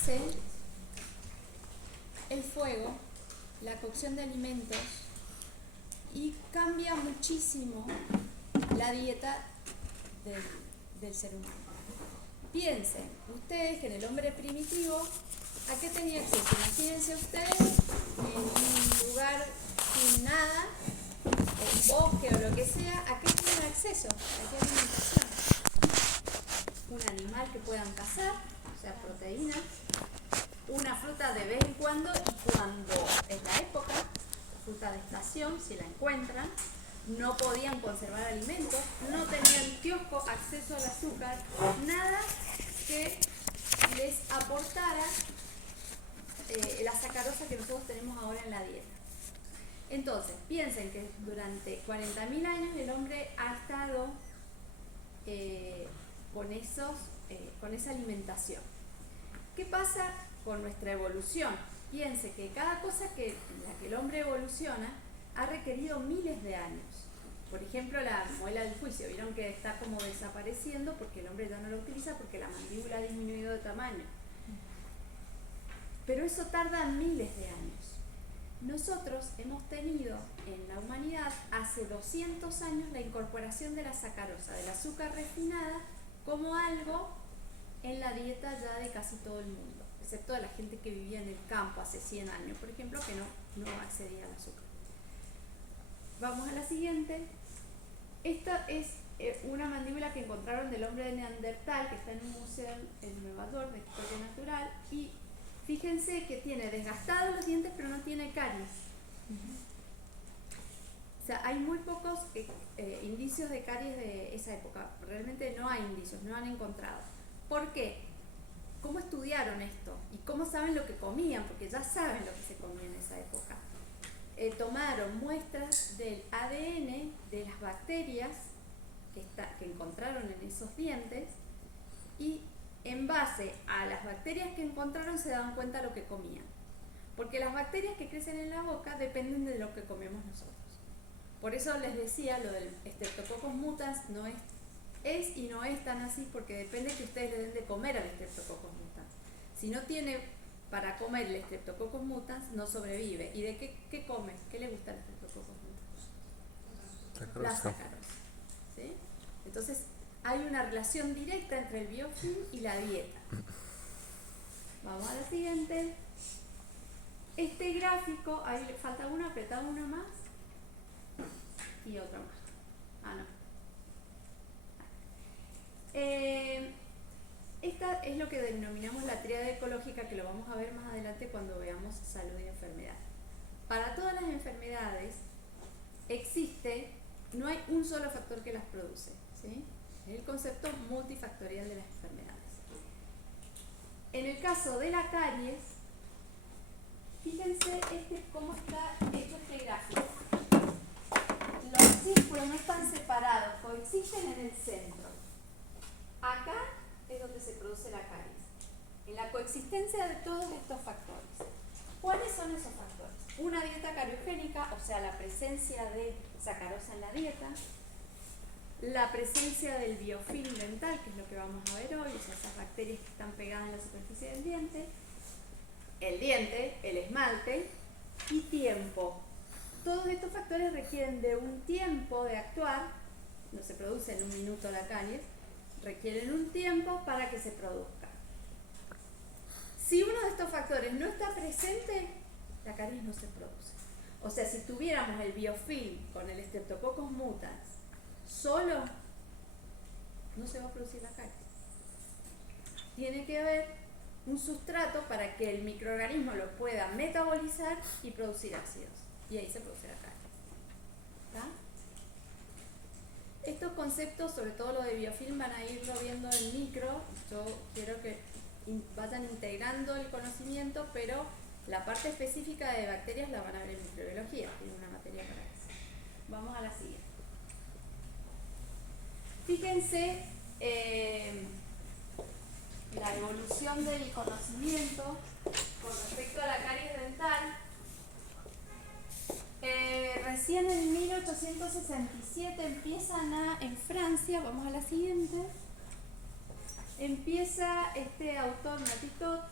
nace el fuego, la cocción de alimentos, y cambia muchísimo la dieta del ser humano. Piensen ustedes que en el hombre primitivo, ¿a qué tenía acceso? Imagínense ustedes en un lugar sin nada, bosque o lo que sea, ¿a qué tienen acceso? ¿A qué alimentación? Un animal que puedan cazar, o sea, proteínas, una fruta de vez en cuando, y cuando es la época, fruta de estación, si la encuentran. No podían conservar alimentos, no tenían kiosco, acceso al azúcar, nada que les aportara la sacarosa que nosotros tenemos ahora en la dieta. Entonces, piensen que durante 40.000 años el hombre ha estado con esa alimentación. ¿Qué pasa con nuestra evolución? Piense que cada cosa en la que el hombre evoluciona ha requerido miles de años. Por ejemplo, la muela del juicio, vieron que está como desapareciendo porque el hombre ya no la utiliza porque la mandíbula ha disminuido de tamaño. Pero eso tarda miles de años. Nosotros hemos tenido en la humanidad hace 200 años la incorporación de la sacarosa, del azúcar refinada, como algo en la dieta ya de casi todo el mundo, excepto de la gente que vivía en el campo hace 100 años, por ejemplo, que no accedía al azúcar. Vamos a la siguiente. Esta es una mandíbula que encontraron del hombre de Neandertal, que está en un museo en Nueva York de historia natural, y fíjense que tiene desgastados los dientes, pero no tiene caries. O sea, hay muy pocos indicios de caries de esa época. Realmente no hay indicios, no han encontrado. ¿Por qué? ¿Cómo estudiaron esto? ¿Y cómo saben lo que comían? Porque ya saben lo que se comía en esa época. Tomaron muestras del ADN de las bacterias que encontraron en esos dientes, y en base a las bacterias que encontraron se daban cuenta de lo que comían. Porque las bacterias que crecen en la boca dependen de lo que comemos nosotros. Por eso les decía, lo del Streptococcus mutans no es y no es tan así, porque depende que ustedes le den de comer al Streptococcus mutans. Si no tiene para comer el Streptococcus mutans, no sobrevive. ¿Y de qué come? ¿Qué le gusta al Streptococcus mutans? La sacarosa. ¿Sí? Entonces, hay una relación directa entre el biofilm y la dieta. Vamos a la siguiente. Este gráfico, ahí le falta una, apretamos una más y otra más. Esta es lo que denominamos la tríada ecológica, que lo vamos a ver más adelante cuando veamos salud y enfermedad. Para todas las enfermedades no hay un solo factor que las produce, ¿sí? Es el concepto multifactorial de las enfermedades. En el caso de la caries, fíjense cómo está hecho este gráfico. Los círculos no están separados, coexisten en el centro. Acá es donde se produce la caries, en la coexistencia de todos estos factores. ¿Cuáles son esos factores? Una dieta cariogénica, o sea, la presencia de sacarosa en la dieta, la presencia del biofilm dental, que es lo que vamos a ver hoy, o sea, esas bacterias que están pegadas en la superficie del diente, el esmalte y tiempo. Todos estos factores requieren de un tiempo de actuar, no se produce en un minuto la caries, requieren un tiempo para que se produzca. Si uno de estos factores no está presente, la caries no se produce. O sea, si tuviéramos el biofilm con el Streptococcus mutans solo, no se va a producir la caries. Tiene que haber un sustrato para que el microorganismo lo pueda metabolizar y producir ácidos. Y ahí se produce la caries. ¿Está? Estos conceptos, sobre todo lo de biofilm, van a irlo viendo en micro. Yo quiero que vayan integrando el conocimiento, pero la parte específica de bacterias la van a ver en microbiología, tiene una materia para eso. Vamos a la siguiente. Fíjense la evolución del conocimiento con respecto a la caries dental. Recién en 1867 empiezan en Francia, vamos a la siguiente, empieza este autor Matitot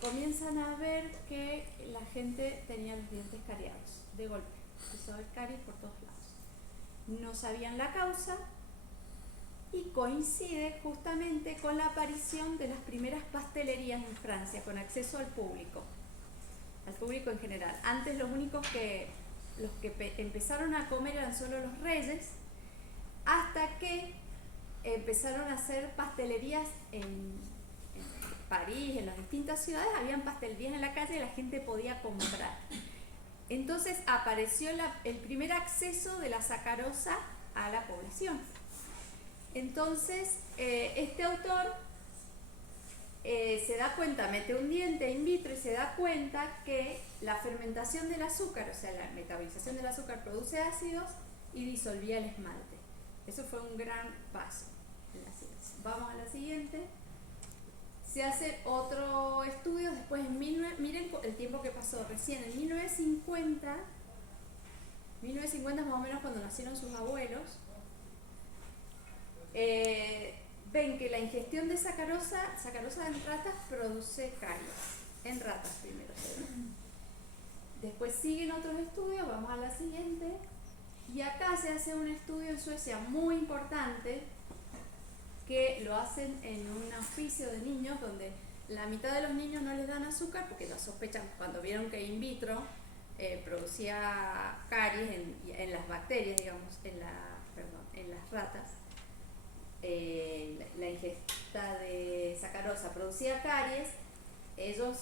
comienzan a ver que la gente tenía los dientes cariados, de golpe. Empezó a haber caries por todos lados. No sabían la causa y coincide justamente con la aparición de las primeras pastelerías en Francia, con acceso al público en general. Antes los que empezaron a comer eran solo los reyes, hasta que empezaron a hacer pastelerías en París, en las distintas ciudades, habían pastelerías en la calle y la gente podía comprar. Entonces apareció el primer acceso de la sacarosa a la población. Entonces este autor se da cuenta, mete un diente in vitro y se da cuenta que la fermentación del azúcar, o sea, la metabolización del azúcar produce ácidos y disolvía el esmalte. Eso fue un gran paso en la ciencia. Vamos a la siguiente. Se hace otro estudio después miren el tiempo que pasó. Recién en 1950 más o menos cuando nacieron sus abuelos, ven que la ingestión de sacarosa en ratas produce caries. En ratas primero. Después siguen otros estudios, vamos a la siguiente. Y acá se hace un estudio en Suecia muy importante, que lo hacen en un hospicio de niños donde la mitad de los niños no les dan azúcar porque lo sospechan cuando vieron que in vitro producía caries en las bacterias, digamos, en las ratas. La ingesta de sacarosa producía caries. Ellos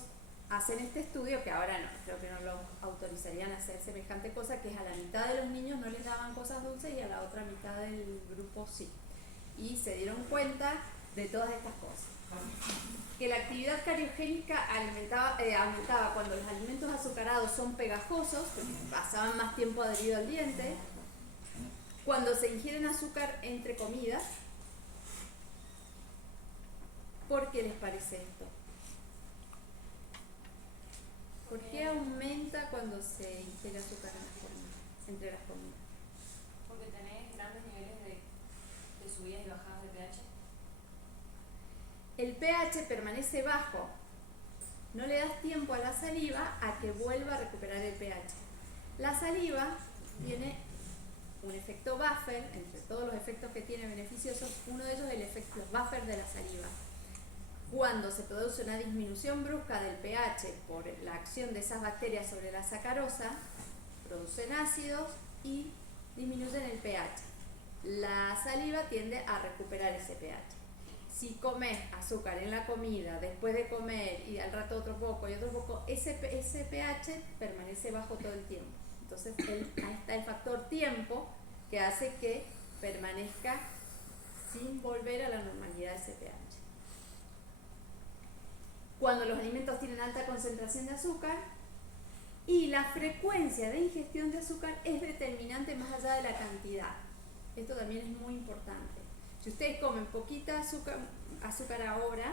hacen este estudio, que ahora no, creo que no lo autorizarían a hacer semejante cosa, que es a la mitad de los niños no les daban cosas dulces y a la otra mitad del grupo sí. Y se dieron cuenta de todas estas cosas. Que la actividad cariogénica aumentaba cuando los alimentos azucarados son pegajosos, porque pasaban más tiempo adherido al diente, cuando se ingieren azúcar entre comidas. ¿Por qué les parece esto? ¿Por qué aumenta cuando se ingiere azúcar entre las comidas? Porque tenés grandes niveles de subidas y bajadas de pH. El pH permanece bajo. No le das tiempo a la saliva a que vuelva a recuperar el pH. La saliva tiene un efecto buffer, entre todos los efectos que tiene beneficiosos, uno de ellos es el efecto buffer de la saliva. Cuando se produce una disminución brusca del pH por la acción de esas bacterias sobre la sacarosa, producen ácidos y disminuyen el pH. La saliva tiende a recuperar ese pH. Si comes azúcar en la comida, después de comer y al rato otro poco y otro poco, ese pH permanece bajo todo el tiempo. Entonces ahí está el factor tiempo que hace que permanezca sin volver a la normalidad ese pH. Cuando los alimentos tienen alta concentración de azúcar, y la frecuencia de ingestión de azúcar es determinante más allá de la cantidad. Esto también es muy importante. Si ustedes comen poquita azúcar ahora,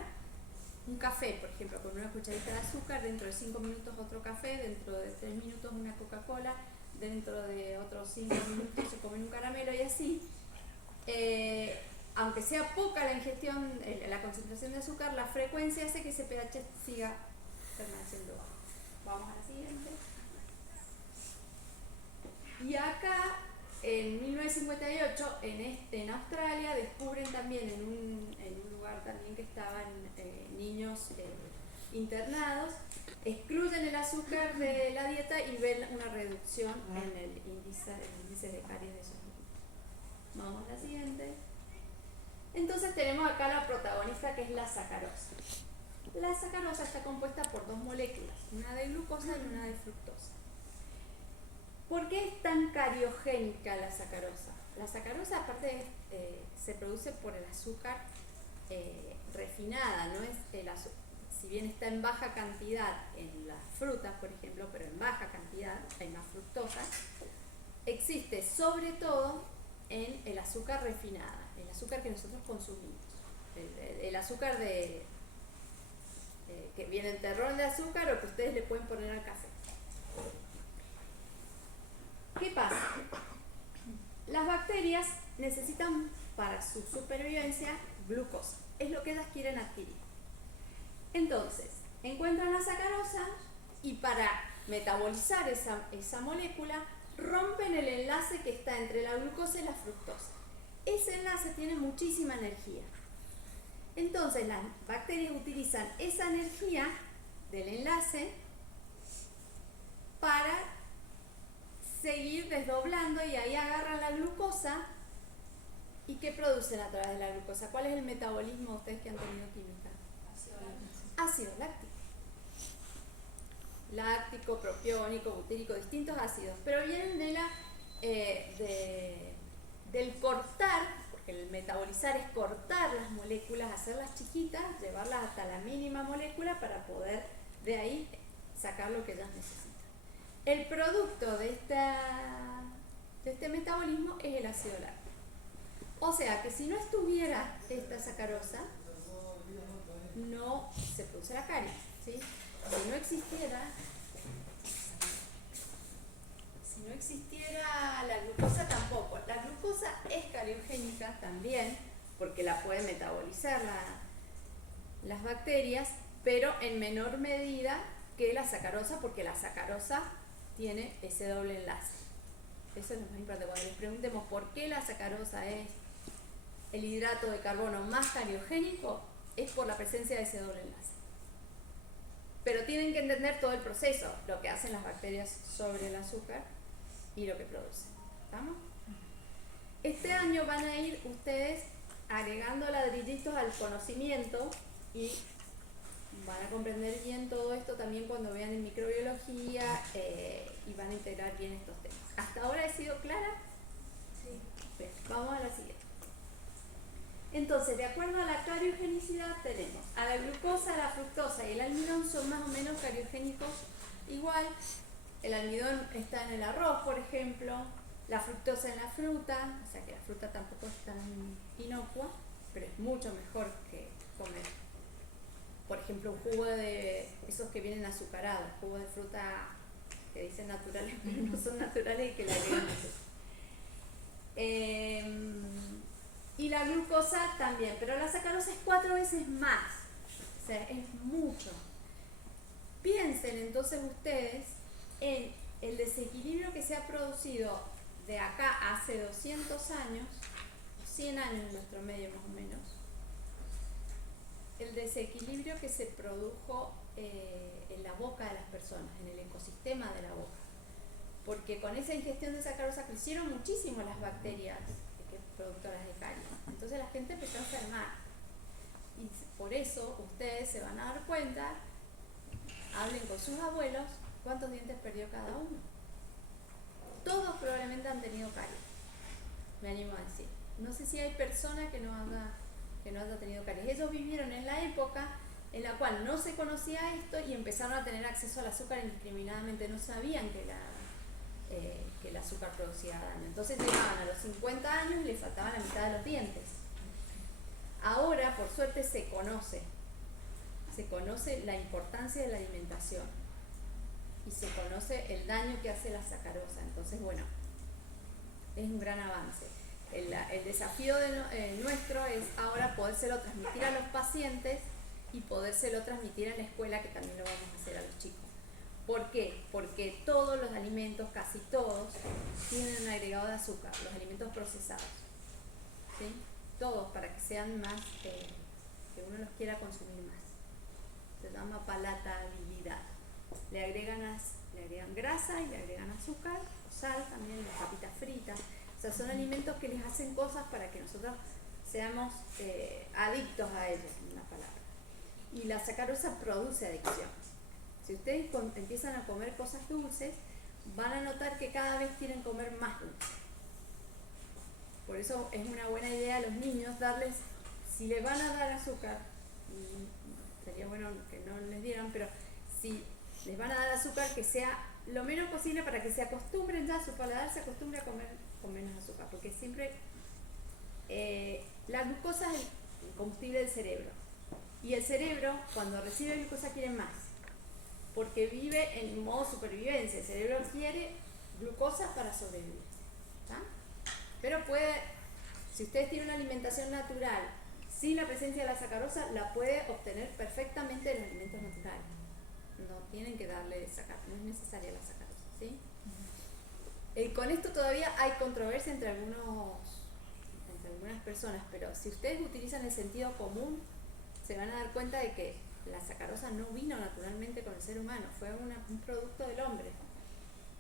un café, por ejemplo, con una cucharita de azúcar, dentro de 5 minutos otro café, dentro de 3 minutos una Coca-Cola, dentro de otros 5 minutos se comen un caramelo y así. Aunque sea poca la ingestión, la concentración de azúcar, la frecuencia hace que ese pH siga permaneciendo bajo. Vamos a la siguiente. Y acá, en 1958, en Australia, descubren también en un lugar también que estaban niños internados, excluyen el azúcar de la dieta y ven una reducción en el índice de caries de esos niños. Vamos a la siguiente. Entonces tenemos acá la protagonista, que es la sacarosa. La sacarosa está compuesta por dos moléculas, una de glucosa y una de fructosa. ¿Por qué es tan cariogénica la sacarosa? La sacarosa, aparte, se produce por el azúcar refinada, no es el azúcar. Si bien está en baja cantidad en las frutas, por ejemplo, pero en baja cantidad, hay más fructosa, existe sobre todo en el azúcar refinada, el azúcar que nosotros consumimos, el azúcar que viene en terrón de azúcar o que ustedes le pueden poner al café. ¿Qué pasa? Las bacterias necesitan para su supervivencia glucosa, es lo que ellas quieren adquirir. Entonces, encuentran la sacarosa y para metabolizar esa molécula rompen el enlace que está entre la glucosa y la fructosa. Ese enlace tiene muchísima energía. Entonces las bacterias utilizan esa energía del enlace para seguir desdoblando y ahí agarran la glucosa. ¿Y qué producen a través de la glucosa? ¿Cuál es el metabolismo de ustedes que han tenido química? Ácido láctico. Láctico, propiónico, butírico, distintos ácidos, pero vienen del cortar, porque el metabolizar es cortar las moléculas, hacerlas chiquitas, llevarlas hasta la mínima molécula para poder de ahí sacar lo que ellas necesitan. El producto de este metabolismo es el ácido láctico. O sea que si no estuviera esta sacarosa, no se produce la caries, ¿sí? Si no existiera la glucosa tampoco. La glucosa es cariogénica también, porque la pueden metabolizar las bacterias, pero en menor medida que la sacarosa, porque la sacarosa tiene ese doble enlace. Eso es lo más importante. Cuando les preguntemos por qué la sacarosa es el hidrato de carbono más cariogénico, es por la presencia de ese doble enlace. Pero tienen que entender todo el proceso, lo que hacen las bacterias sobre el azúcar y lo que producen. ¿Estamos? Este año van a ir ustedes agregando ladrillitos al conocimiento y van a comprender bien todo esto también cuando vean en microbiología y van a integrar bien estos temas. ¿Hasta ahora he sido clara? Sí. Bien, vamos a la siguiente. Entonces, de acuerdo a la cariogenicidad tenemos a la glucosa, a la fructosa y el almidón son más o menos cariogénicos igual. El almidón está en el arroz, por ejemplo, la fructosa en la fruta, o sea que la fruta tampoco es tan inocua, pero es mucho mejor que comer, por ejemplo, un jugo de esos que vienen azucarados, jugo de fruta que dicen naturales, pero no son naturales y que le agregan azúcar. Y la glucosa también, pero la sacarosa es 4 veces más, o sea, es mucho. Piensen entonces ustedes en el desequilibrio que se ha producido de acá hace 200 años, 100 años en nuestro medio más o menos, el desequilibrio que se produjo en la boca de las personas, en el ecosistema de la boca. Porque con esa ingestión de sacarosa crecieron muchísimo las bacterias productoras de caries. Entonces la gente empezó a enfermar. Y por eso ustedes se van a dar cuenta, hablen con sus abuelos, cuántos dientes perdió cada uno. Todos probablemente han tenido caries, me animo a decir. No sé si hay persona que no haya tenido caries. Ellos vivieron en la época en la cual no se conocía esto y empezaron a tener acceso al azúcar indiscriminadamente. No sabían que el azúcar producía daño. Entonces llegaban a los 50 años y les faltaba la mitad de los dientes. Ahora, por suerte, se conoce la importancia de la alimentación y se conoce el daño que hace la sacarosa. Entonces, bueno, es un gran avance. El desafío nuestro es ahora podérselo transmitir a los pacientes y podérselo transmitir en la escuela, que también lo vamos a hacer a los chicos. ¿Por qué? Porque todos los alimentos, casi todos, tienen un agregado de azúcar, los alimentos procesados, ¿sí? Todos, para que sean más, que uno los quiera consumir más. Se llama palatabilidad. Le agregan grasa y le agregan azúcar, o sal también, las papitas fritas. O sea, son alimentos que les hacen cosas para que nosotros seamos adictos a ellos, en una palabra. Y la sacarosa produce adicción. Si ustedes empiezan a comer cosas dulces, van a notar que cada vez quieren comer más dulce. Por eso es una buena idea a los niños darles, si les van a dar azúcar, sería bueno que no les dieran, pero si les van a dar azúcar, que sea lo menos posible para que se acostumbren ya, su paladar se acostumbre a comer con menos azúcar, porque siempre la glucosa es el combustible del cerebro. Y el cerebro, cuando recibe glucosa, quiere más, porque vive en modo supervivencia. El cerebro quiere glucosa para sobrevivir, ¿tá? Pero si ustedes tienen una alimentación natural sin la presencia de la sacarosa, la puede obtener perfectamente de los alimentos naturales. no tienen que darle sacarosa, no es necesaria la sacarosa, ¿sí? Con esto todavía hay controversia entre algunas personas, pero si ustedes utilizan el sentido común, se van a dar cuenta de que la sacarosa no vino naturalmente con el ser humano, fue un producto del hombre.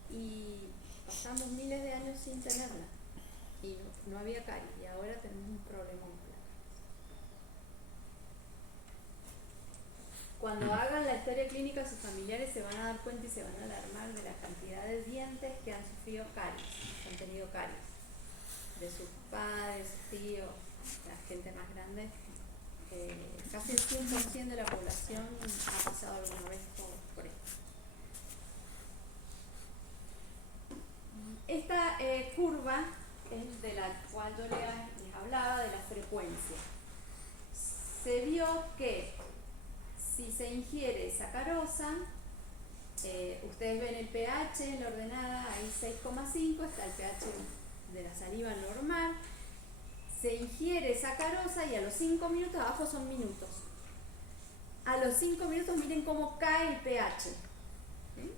Y pasamos miles de años sin tenerla. Y no había caries, y ahora tenemos un problema con la caries. Cuando hagan la historia clínica, sus familiares se van a dar cuenta y se van a alarmar de la cantidad de dientes que han sufrido caries, que han tenido caries. De sus padres, sus tíos, la gente más grande. Casi el 100% de la población ha pasado alguna vez por esto. Esta curva es de la cual yo les hablaba, de la frecuencia. Se vio que si se ingiere sacarosa, ustedes ven el pH en la ordenada, ahí 6,5, está el pH de la saliva normal. Se ingiere sacarosa y a los 5 minutos, abajo son minutos. A los 5 minutos miren cómo cae el pH. ¿Sí?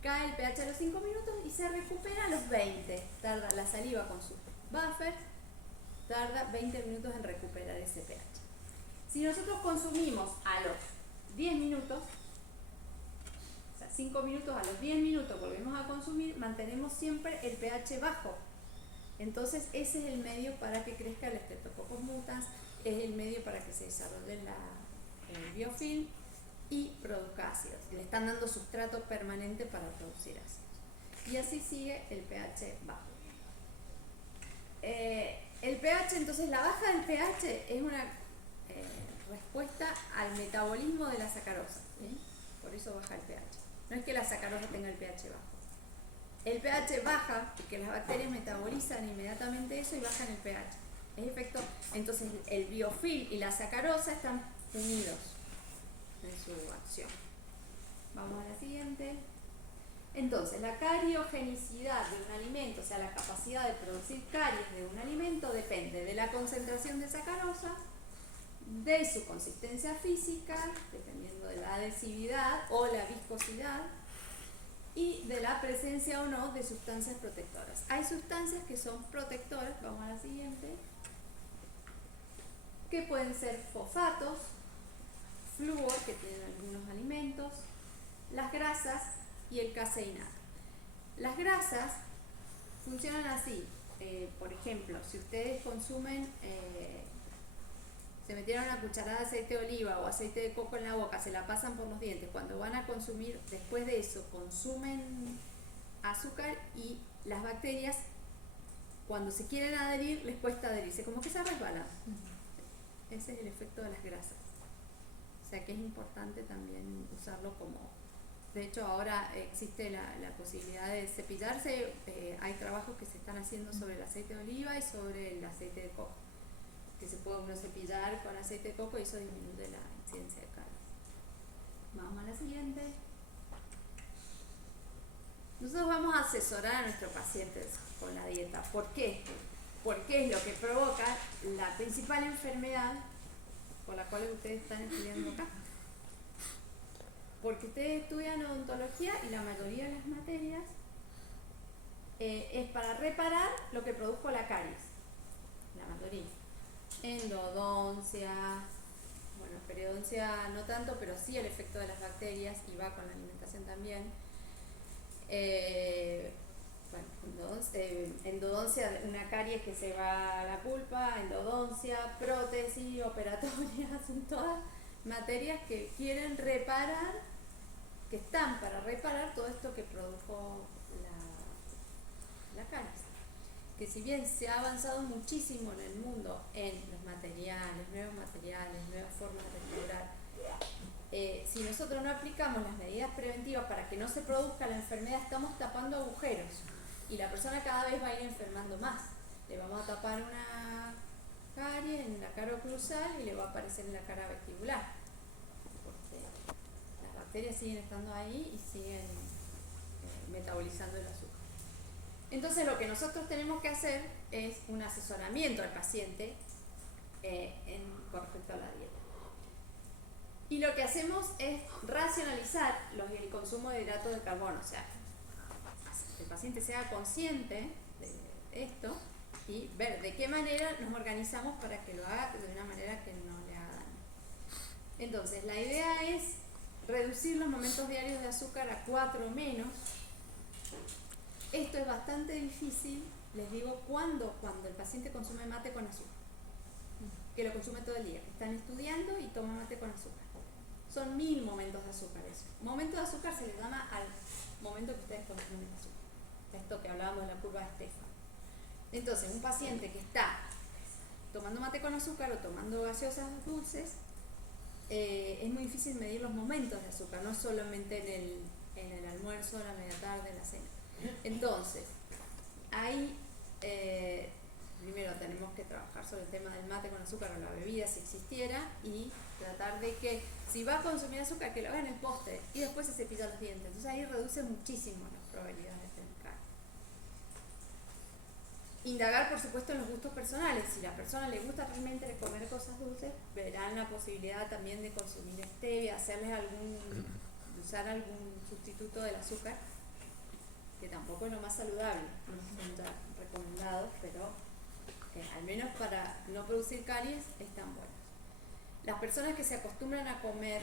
Cae el pH a los 5 minutos y se recupera a los 20. Tarda la saliva con su buffer, tarda 20 minutos en recuperar ese pH. Si nosotros consumimos a los 10 minutos, o sea, 5 minutos a los 10 minutos volvemos a consumir, mantenemos siempre el pH bajo. Entonces ese es el medio para que crezca el Streptococcus mutans, es el medio para que se desarrolle el biofilm y produzca ácidos. Le están dando sustrato permanente para producir ácidos. Y así sigue el pH bajo. El pH, entonces la baja del pH es una respuesta al metabolismo de la sacarosa, ¿sí? Por eso baja el pH. No es que la sacarosa tenga el pH bajo. El pH baja porque las bacterias metabolizan inmediatamente eso y bajan el pH. Es efecto, entonces el biofilm y la sacarosa están unidos en su acción. Vamos a la siguiente. Entonces, la cariogenicidad de un alimento, o sea, la capacidad de producir caries de un alimento, depende de la concentración de sacarosa, de su consistencia física, dependiendo de la adhesividad o la viscosidad, y de la presencia o no de sustancias protectoras. Hay sustancias que son protectoras, vamos a la siguiente, que pueden ser fosfatos, flúor, que tienen algunos alimentos, las grasas y el caseinato. Las grasas funcionan así. Por ejemplo, si ustedes consumen, se metieron una cucharada de aceite de oliva o aceite de coco en la boca, se la pasan por los dientes, cuando van a consumir, después de eso, consumen azúcar y las bacterias, cuando se quieren adherir, les cuesta adherirse, como que se resbalan. Ese es el efecto de las grasas. O sea que es importante también usarlo como... De hecho, ahora existe la posibilidad de cepillarse. Hay trabajos que se están haciendo sobre el aceite de oliva y sobre el aceite de coco, que se puede uno cepillar con aceite de coco y eso disminuye la incidencia de caries. Vamos a la siguiente. Nosotros vamos a asesorar a nuestros pacientes con la dieta. ¿Por qué? Porque es lo que provoca la principal enfermedad por la cual ustedes están estudiando acá. Porque ustedes estudian odontología y la mayoría de las materias es para reparar lo que produjo la caries. La mayoría. Endodoncia, bueno, periodoncia no tanto, pero sí el efecto de las bacterias y va con la alimentación también. Endodoncia, una caries que se va a la pulpa, endodoncia, prótesis, operatoria, son todas materias que quieren reparar, que están para reparar todo esto que produjo la caries. Que si bien se ha avanzado muchísimo en el mundo en los materiales, nuevas formas de restaurar, si nosotros no aplicamos las medidas preventivas para que no se produzca la enfermedad, estamos tapando agujeros y la persona cada vez va a ir enfermando más. Le vamos a tapar una caries en la cara oclusal y le va a aparecer en la cara vestibular, porque las bacterias siguen estando ahí y siguen metabolizando el azúcar. Entonces lo que nosotros tenemos que hacer es un asesoramiento al paciente con respecto a la dieta. Y lo que hacemos es racionalizar el consumo de hidratos de carbono, o sea, el paciente sea consciente de esto y ver de qué manera nos organizamos para que lo haga de una manera que no le haga daño. Entonces, la idea es reducir los momentos diarios de azúcar a 4 o menos. Esto es bastante difícil, les digo, cuando el paciente consume mate con azúcar, que lo consume todo el día. Están estudiando y toman mate con azúcar. Son 1000 momentos de azúcar eso. Momento de azúcar se le llama al momento que ustedes consumen azúcar. Esto que hablábamos de la curva de Stefan. Entonces, un paciente que está tomando mate con azúcar o tomando gaseosas dulces, es muy difícil medir los momentos de azúcar, no solamente en el almuerzo, la media tarde, la cena. Entonces, ahí primero tenemos que trabajar sobre el tema del mate con azúcar o la bebida si existiera y tratar de que si va a consumir azúcar que lo haga en el postre y después se cepilla los dientes. Entonces ahí reduce muchísimo las probabilidades de tener caries. Indagar, por supuesto, en los gustos personales. Si a la persona le gusta realmente comer cosas dulces, verán la posibilidad también de consumir stevia, usar algún sustituto del azúcar, que tampoco es lo más saludable, no son ya recomendados, pero al menos para no producir caries están buenos. Las personas que se acostumbran a comer,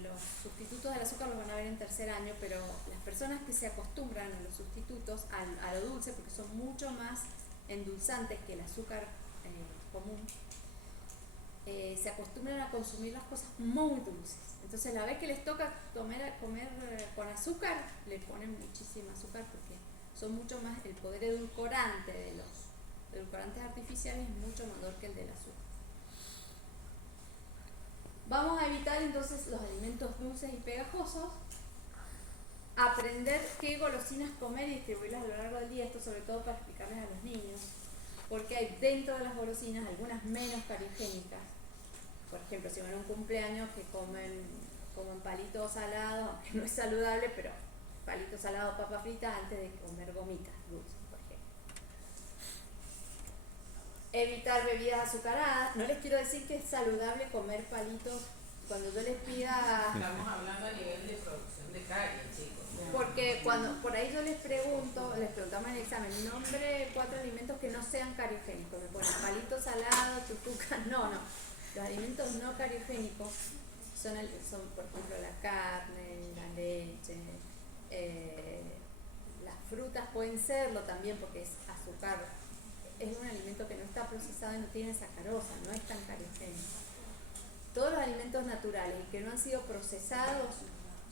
los sustitutos del azúcar los van a ver en tercer año, pero las personas que se acostumbran a los sustitutos, a lo dulce, porque son mucho más endulzantes que el azúcar común, se acostumbran a consumir las cosas muy dulces. Entonces la vez que les toca comer con azúcar, le ponen muchísima azúcar porque son mucho más, el poder edulcorante de los edulcorantes artificiales es mucho mayor que el del azúcar. Vamos a evitar entonces los alimentos dulces y pegajosos, aprender qué golosinas comer y distribuirlas a lo largo del día, esto sobre todo para explicarles a los niños, porque hay dentro de las golosinas algunas menos cariogénicas. Por ejemplo, si van a un cumpleaños que comen palitos salados, aunque no es saludable, pero palitos salados, papa frita, antes de comer gomitas dulces, por ejemplo. Evitar bebidas azucaradas. No les quiero decir que es saludable comer palitos cuando yo les pida... Estamos hablando a nivel de producción de caries, chicos. Porque cuando por ahí yo les preguntamos en el examen, nombre 4 alimentos que no sean cariogénicos. Me ponen palitos salados, tutuca. No. Los alimentos no cariogénicos son por ejemplo, la carne, la leche, las frutas pueden serlo también porque es azúcar. Es un alimento que no está procesado y no tiene sacarosa, no es tan cariogénico. Todos los alimentos naturales y que no han sido procesados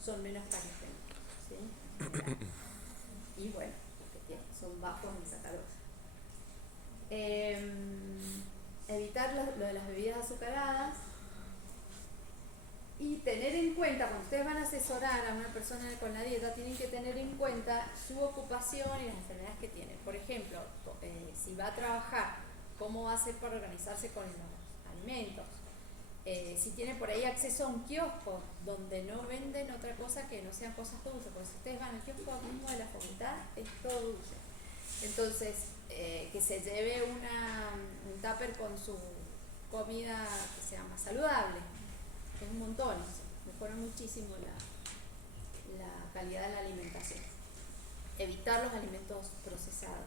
son menos cariogénicos, ¿sí? Y bueno, porque son bajos en sacarosa. Evitar lo de las bebidas azucaradas y tener en cuenta, cuando ustedes van a asesorar a una persona con la dieta, tienen que tener en cuenta su ocupación y las enfermedades que tiene. Por ejemplo, si va a trabajar, cómo va a hacer para organizarse con los alimentos. Si tiene por ahí acceso a un kiosco donde no venden otra cosa que no sean cosas dulces, porque si ustedes van al kiosco mismo de la facultad, es todo dulce. Entonces, que se lleve un tupper con su comida que sea más saludable. Es un montón, mejora muchísimo la calidad de la alimentación. Evitar los alimentos procesados.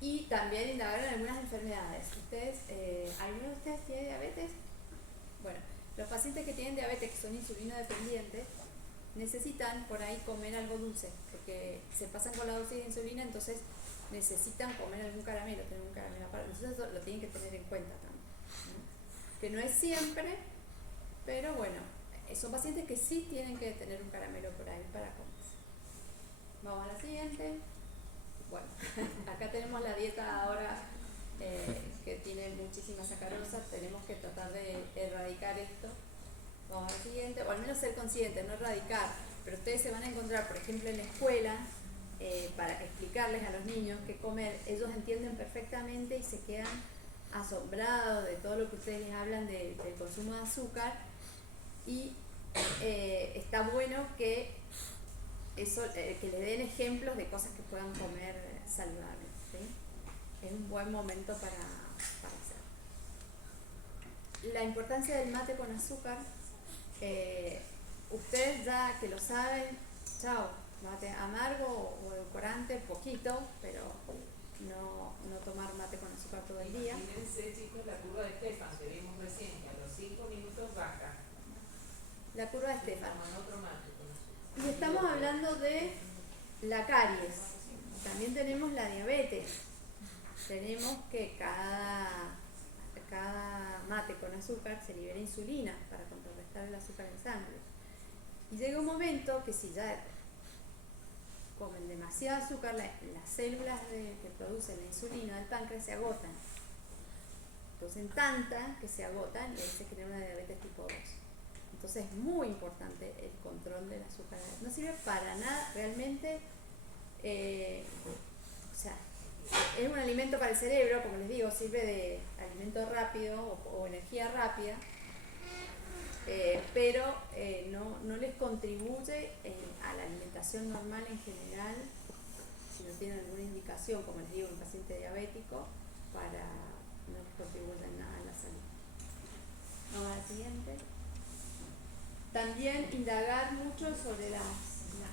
Y también indagar en algunas enfermedades. ¿Alguno de ustedes tiene diabetes? Bueno, los pacientes que tienen diabetes, que son insulino dependientes, necesitan por ahí comer algo dulce, porque se pasan con la dosis de insulina, entonces necesitan comer algún caramelo, tener un caramelo aparte. Entonces eso lo tienen que tener en cuenta también, ¿no? Que no es siempre, pero bueno, son pacientes que sí tienen que tener un caramelo por ahí para comerse. Vamos a la siguiente. Bueno, acá tenemos la dieta ahora que tiene muchísima sacarosa, tenemos que tratar de erradicar esto. Vamos a la siguiente, o al menos ser conscientes, no erradicar, pero ustedes se van a encontrar, por ejemplo, en la escuela, para explicarles a los niños qué comer, ellos entienden perfectamente y se quedan asombrados de todo lo que ustedes les hablan del consumo de azúcar y está bueno que que le den ejemplos de cosas que puedan comer saludables, ¿sí? Es un buen momento para hacerlo. La importancia del mate con azúcar Ustedes ya que lo saben, chao, mate amargo o edulcorante, poquito, pero no tomar mate con azúcar todo el día. Imagínense, chicos, la curva de Stefan que vimos recién, que a los 5 minutos baja. La curva de Stefan. Toman otro mate con azúcar. Y estamos hablando de la caries. También tenemos la diabetes. Tenemos que cada mate con azúcar se libera insulina para contrarrestar el azúcar en sangre. Y llega un momento que si ya comen demasiado azúcar, las células que producen la insulina del páncreas se agotan. Producen tanta que se agotan y ahí se genera una diabetes tipo 2. Entonces es muy importante el control del azúcar. No sirve para nada realmente, o sea, es un alimento para el cerebro, como les digo, sirve de alimento rápido o energía rápida, pero no les contribuye a la alimentación normal en general, si no tienen alguna indicación, como les digo, un paciente diabético, no les contribuye en nada a la salud. Vamos a la siguiente. También indagar mucho sobre las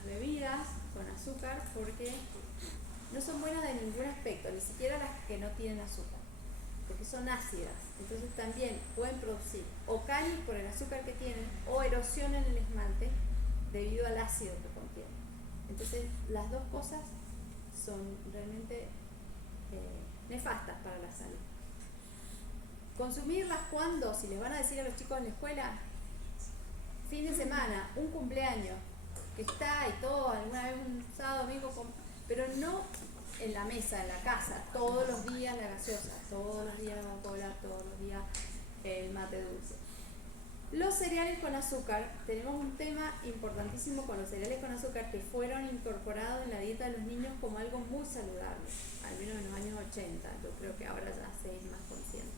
bebidas con azúcar, porque no son buenas de ningún aspecto, ni siquiera las que no tienen azúcar, porque son ácidas. Entonces también pueden producir o caries por el azúcar que tienen o erosión en el esmalte debido al ácido que contienen. Entonces las dos cosas son realmente nefastas para la salud. Consumirlas cuando, si les van a decir a los chicos en la escuela, fin de semana, un cumpleaños, que está y todo, alguna vez un sábado, domingo, pero no en la mesa, en la casa, todos los días la gaseosa, todos los días la Coca-Cola, todos los días el mate dulce. Los cereales con azúcar, tenemos un tema importantísimo con los cereales con azúcar que fueron incorporados en la dieta de los niños como algo muy saludable, al menos en los años 80, yo creo que ahora ya se es más consciente.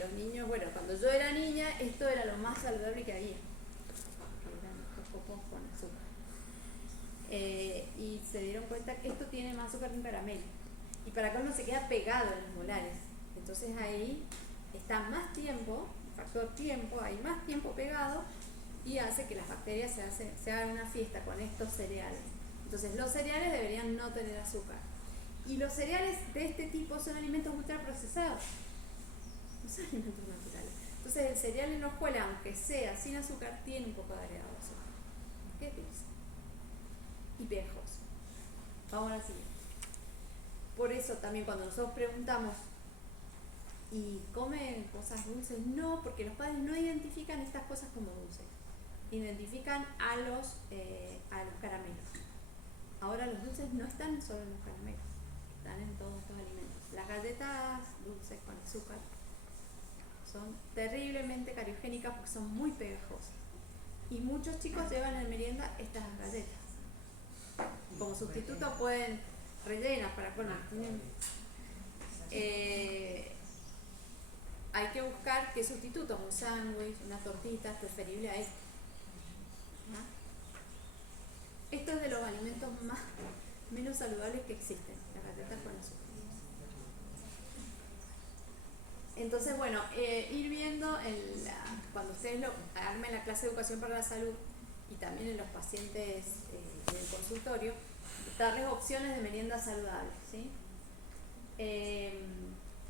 Los niños, bueno, cuando yo era niña, esto era lo más saludable que había, eran los popos con azúcar. Y se dieron cuenta que esto tiene más azúcar que un caramelo. Y para colmo se queda pegado en los molares. Entonces ahí está más tiempo, factor tiempo, hay más tiempo pegado y hace que las bacterias se hagan una fiesta con estos cereales. Entonces los cereales deberían no tener azúcar. Y los cereales de este tipo son alimentos ultraprocesados, no son alimentos naturales. Entonces el cereal en la escuela, aunque sea sin azúcar, tiene un poco de agregado de azúcar. ¿Qué dulce? Y pegajoso. Vamos a la siguiente. Por eso también cuando nosotros preguntamos ¿y comen cosas dulces? No, porque los padres no identifican estas cosas como dulces. Identifican a los caramelos. Ahora los dulces no están solo en los caramelos, están en todos estos alimentos. Las galletas dulces con azúcar son terriblemente cariogénicas porque son muy pegajosas. Y muchos chicos llevan en merienda estas galletas. Como sustituto pueden rellenas para colmar. Hay que buscar qué sustitutos, un sándwich, una tortita, preferible a esto. Esto es de los alimentos menos saludables que existen, las galletas con azúcar. Entonces, bueno, ir viendo cuando ustedes armen la clase de educación para la salud y también en los pacientes en el consultorio, darles opciones de merienda saludable, ¿sí?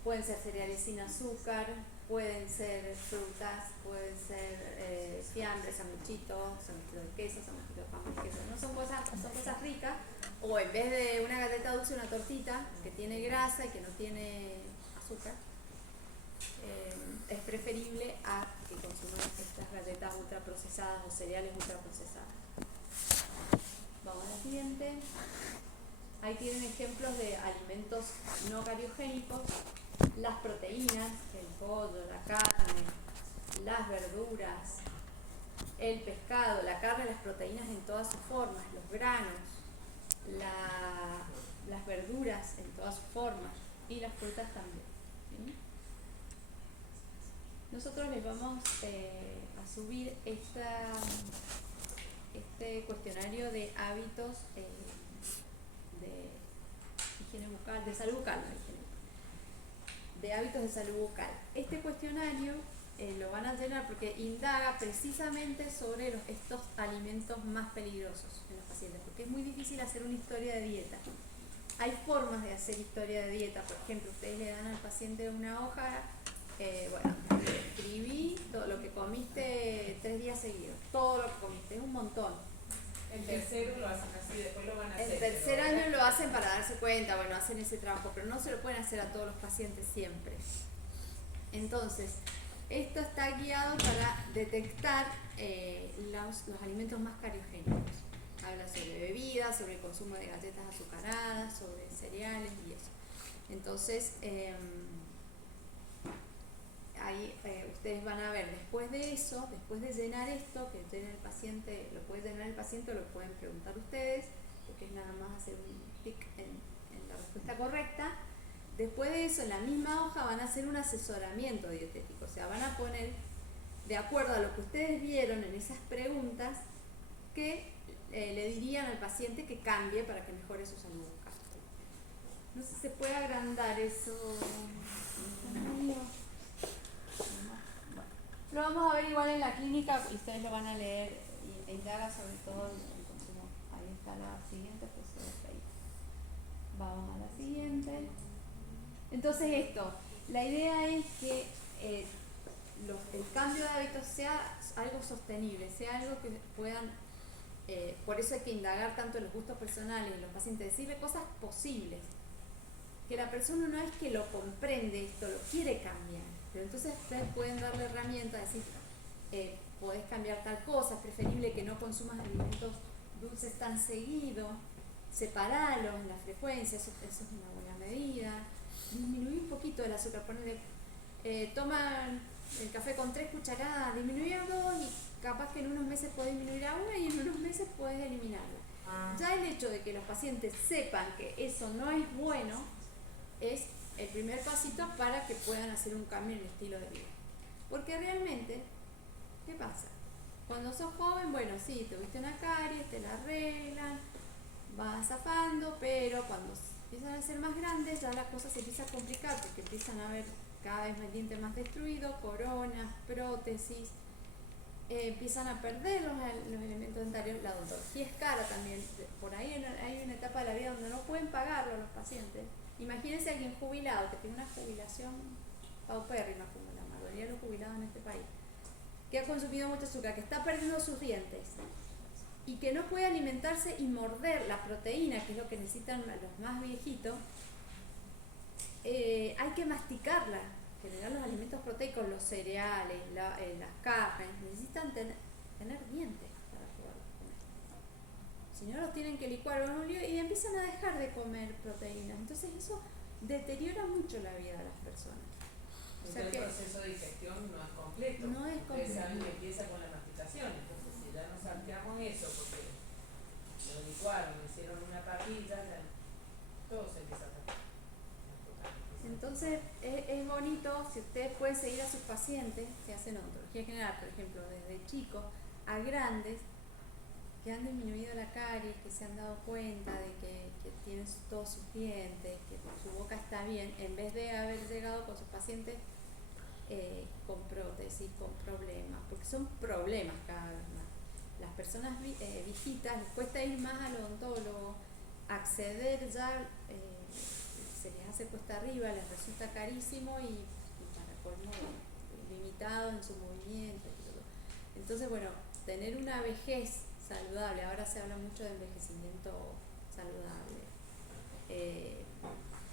Pueden ser cereales sin azúcar, pueden ser frutas, pueden ser fiambres, sanguchitos de queso, sanguchitos de pan de queso. No son cosas ricas. O en vez de una galleta dulce, una tortita que tiene grasa y que no tiene azúcar. Es preferible a que consuman estas galletas ultraprocesadas o cereales ultraprocesados. Vamos a la siguiente. Ahí tienen ejemplos de alimentos no cariogénicos, las proteínas, el pollo, la carne, las verduras, el pescado, la carne, las proteínas en todas sus formas, los granos, las verduras en todas sus formas y las frutas también. ¿Sí? Nosotros les vamos a subir este cuestionario de hábitos de higiene bucal, de salud bucal, de hábitos de salud bucal. Este cuestionario lo van a llenar porque indaga precisamente sobre estos alimentos más peligrosos en los pacientes, porque es muy difícil hacer una historia de dieta. Hay formas de hacer historia de dieta, por ejemplo, ustedes le dan al paciente una hoja, bueno, escribí todo lo que comiste 3 días seguidos, todo lo que comiste, es un montón. El tercero lo hacen así, después lo van a hacer. El tercer año lo hacen para darse cuenta, bueno, hacen ese trabajo, pero no se lo pueden hacer a todos los pacientes siempre. Entonces, esto está guiado para detectar los alimentos más cariogénicos. Habla sobre bebidas, sobre el consumo de galletas azucaradas, sobre cereales y eso. Entonces, ahí ustedes van a ver, después de eso, después de llenar esto, que llena el paciente, lo puede llenar el paciente o lo pueden preguntar ustedes, porque es nada más hacer un tic en la respuesta correcta. Después de eso, en la misma hoja van a hacer un asesoramiento dietético, o sea, van a poner, de acuerdo a lo que ustedes vieron en esas preguntas, que le dirían al paciente que cambie para que mejore su salud bucal. No sé si se puede agrandar eso. Lo vamos a ver igual en la clínica y ustedes lo van a leer e indaga sobre todo el consumo. Ahí está la siguiente, pues ahí. Vamos a la siguiente. Entonces esto, la idea es que el cambio de hábitos sea algo sostenible, sea algo que puedan, por eso hay que indagar tanto en los gustos personales, en los pacientes, decirle cosas posibles. Que la persona no es que lo comprende esto, lo quiere cambiar, pero entonces ustedes pueden darle herramientas, decir, podés cambiar tal cosa, es preferible que no consumas alimentos dulces tan seguido, separalos en la frecuencia, eso es una buena medida, disminuir un poquito el azúcar, ponerle, toman el café con 3 cucharadas, disminuir a 2 y capaz que en unos meses podés disminuir a 1 y en unos meses podés eliminarla. Ya el hecho de que los pacientes sepan que eso no es bueno es el primer pasito para que puedan hacer un cambio en el estilo de vida. Porque realmente, ¿qué pasa? Cuando sos joven, bueno, sí, tuviste una caries, te la arreglan, vas zafando, pero cuando empiezan a ser más grandes ya la cosa se empieza a complicar porque empiezan a haber cada vez el diente más destruido, coronas, prótesis, empiezan a perder los elementos dentarios. La odontología es cara también, por ahí hay una etapa de la vida donde no pueden pagarlo los pacientes. Imagínense a alguien jubilado que tiene una jubilación paupérrima, como la mayoría de los jubilados en este país, que ha consumido mucho azúcar, que está perdiendo sus dientes y que no puede alimentarse y morder la proteína, que es lo que necesitan los más viejitos. Hay que masticarla, generar los alimentos proteicos, los cereales, las carnes, necesitan tener dientes para poder comer. Si no, los tienen que licuar en un lío y empiezan a dejar de comer proteínas. Entonces eso deteriora mucho la vida de las personas. O sea Entonces que el proceso de digestión no es completo. no es Ustedes saben completo. que empieza con la masticación, entonces si ya nos salteamos eso porque lo licuaron, hicieron una papilla, ya todo se empieza a tratar. Entonces es bonito si ustedes pueden seguir a sus pacientes que hacen odontología general, por ejemplo, desde chicos a grandes, que han disminuido la caries, que se han dado cuenta de que tienen todos sus dientes, que su boca está bien, en vez de haber llegado con sus pacientes con prótesis, con problemas, porque son problemas cada vez más. Las personas viejitas les cuesta ir más al odontólogo, acceder ya se les hace cuesta arriba, les resulta carísimo y para colmo limitado en su movimiento. Entonces, bueno, tener una vejez saludable, ahora se habla mucho de envejecimiento saludable,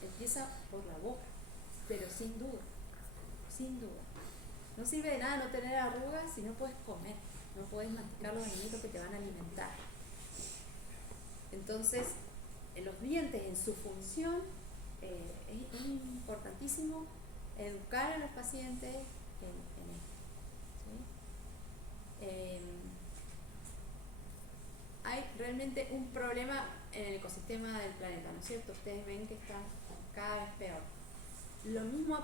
empieza por la boca, pero sin duda. No sirve de nada no tener arrugas si no puedes comer, no puedes masticar los alimentos que te van a alimentar. Entonces, los dientes en su función, es importantísimo educar a los pacientes en esto. ¿Sí? Hay realmente un problema en el ecosistema del planeta, ¿no es cierto? Ustedes ven que está cada vez peor. Lo mismo